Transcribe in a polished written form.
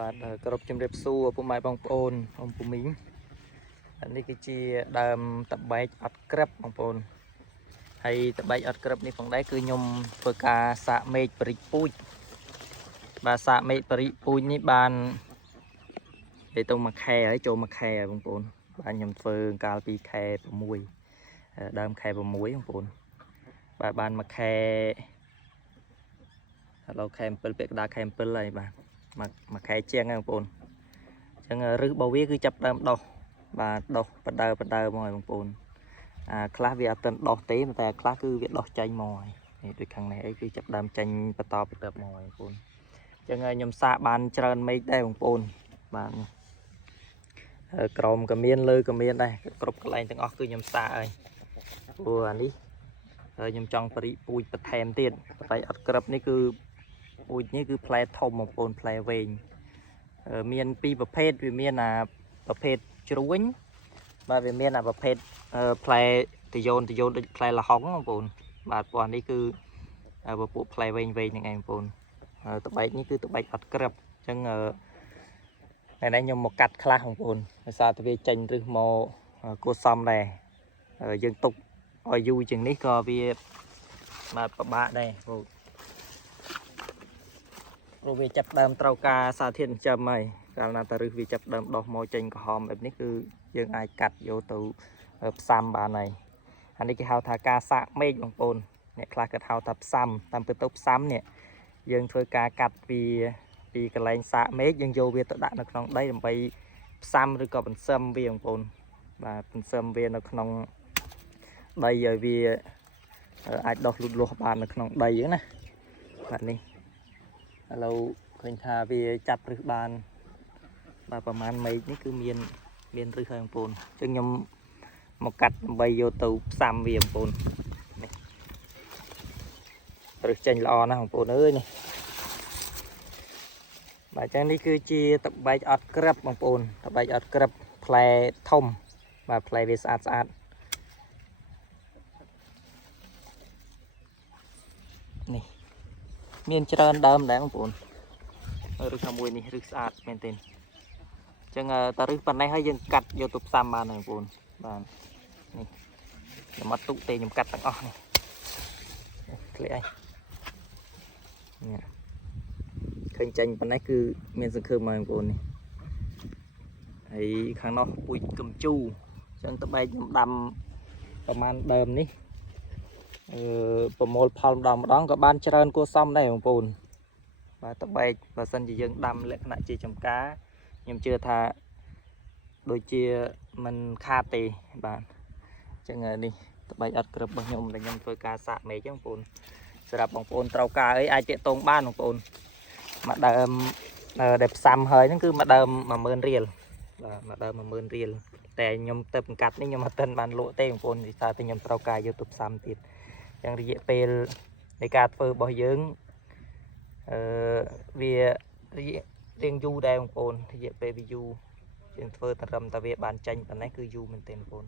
បាទគ្រប់ជំរាបសួរពុកម៉ែបងប្អូនអំពុំមីងនេះគឺជាដើមតបែកអត់ក្រឹបបងប្អូនហើយតបែកអត់ក្រឹបនេះផងដែរគឺខ្ញុំធ្វើការសាកមេឃបរិពូជបាទសាកមេឃបរិពូជនេះបានទៅមួយខែហើយចូលមួយខែហើយបងប្អូនបាទខ្ញុំធ្វើកាលពីខែ6ដើមខែ6បងប្អូនបាទបានមួយខែឥឡូវខែ7ពាក់កណ្ដាលខែ7ហើយបាទមួយខែជាងហ្នឹងបងប្អូនអញ្ចឹងឫសរបស់វាគឺចាប់ដើមដោះបាទដោះបដើមកហើយបងប្អូនខ្លះវាអត់ទាន់ដោះទេតែខ្លះគឺវាដោះចេញមកហើយនេះដូចខាងនេះអីគឺចាប់ដើមចេញបន្តមកហើយបងប្អូនអញ្ចឹងខ្ញុំសាកបានច្រើនមេឃដែរបងប្អូនបាទក្រោមក៏មានលើក៏មានដែរគ្រប់កន្លែងទាំងអស់គឺខ្ញុំសាកហើយព្រោះអានេះហើយខ្ញុំចង់បរិពូជបន្ថែមទៀតតែអត់ក្រឹបនេះគឺពូជនេះគឺផ្លែធំបងប្អូនផ្លែវែងមានពីរប្រភេទវាមានប្រភេទជ្រួញបាទវាមានប្រភេទផ្លែតយោនដូចផ្លែលហុងបងប្អូនបាទពណ៌នេះគឺពពួកផ្លែវែងហ្នឹងឯងបងប្អូនតបែកនេះគឺតបែកអត់ក្រឹបអញ្ចឹងថ្ងៃនេះខ្ញុំមកកាត់ខ្លះបងប្អូនដោយសារតែវាចេញឫសមកគួរសមដែរយើងទុកឲ្យយូរជាងនេះក៏វាបាទពិបាកដែរព្រោះវាចាប់ដើមត្រូវការសារធាតុចិញ្ចឹមហើយកាលណាតាឫសវាចាប់ដើមដោះមកចេញក្រហមបែបនេះគឺយើងអាចកាត់យកទៅផ្សំបានហើយអានេះគេហៅថាការសាកមេឃបងប្អូនអ្នកខ្លះគាត់ហៅថាផ្សំតាមពិតទៅផ្សំនេះយើងធ្វើការកាត់ពីកន្លែងសាកមេឃយើងយកវាទៅដាក់នៅក្នុងដីដើម្បីផ្សំឬក៏បន្សឹមវាបងប្អូនបាទបន្សឹមវានៅក្នុងដីឲ្យវាអាចដុះលូតលាស់បាននៅក្នុងដីហ្នឹងណាបាទនេះឥឡូវឃើញថាវាចាប់ឫសបានបាទប្រហែលមេឃនេះគឺមានឫសហើយបងប្អូនអញ្ចឹងខ្ញុំមកកាត់ដើម្បីយកទៅផ្សំវាបងប្អូននេះឫសចេញល្អណាស់បងប្អូនអើយនេះបាទអញ្ចឹងនេះគឺជាតបែកអត់ក្រឹបបងប្អូនតបែកអត់ក្រឹបផ្លែធំបាទផ្លែវាស្អាតនេះមានច្រើនដើមដែរបងប្អូនឫសខាងមួយនេះឫសស្អាតមែនទេអញ្ចឹងតាឫសប៉ុណ្ណេះហើយយើងកាត់យកទៅផ្សំបានហើយបងប្អូនបាទនេះខ្ញុំអត់ទុកទេខ្ញុំកាត់ទាំងអស់នេះធ្លាក់ហើយឃើញចេញប៉ុណ្ណេះគឺមានសង្ឃឹមហើយបងប្អូននេះហើយខាងនោះពូជកំជូអញ្ចឹងតបែកខ្ញុំដាំប្រហែលដើមនេះប្រមូលផលម្ដងក៏បានច្រើនគួរសមដែរបងប្អូនបាទតបែកបើសិនជាយើងដាំលក្ខណៈជាចំការខ្ញុំជឿថាដូចជាមិនខាតទេបាទអញ្ចឹងនេះតបែកអត់ក្រឹបរបស់ខ្ញុំដែលខ្ញុំធ្វើការសាកមេឃចឹងបងប្អូនសម្រាប់បងប្អូនត្រូវការអីអាចតាក់ទងបានបងប្អូនមួយដើមដែលផ្សំហើយហ្នឹងគឺមួយដើម10000រៀលបាទមួយដើម10000រៀលតែខ្ញុំទៅបង្កាត់នេះខ្ញុំអត់ទាន់បានលក់ទេបងប្អូនដោយសារតែខ្ញុំត្រូវការយកទៅផ្សំទៀតអញ្ចឹងរយៈពេលនៃការធ្វើរបស់យើងវារៀងយូរដែរបងប្អូនរយៈពេលវាយូរយើងធ្វើត្រឹមតែវាបានចាញ់ប៉ុណ្ណេះគឺយូរមែនទេបងប្អូន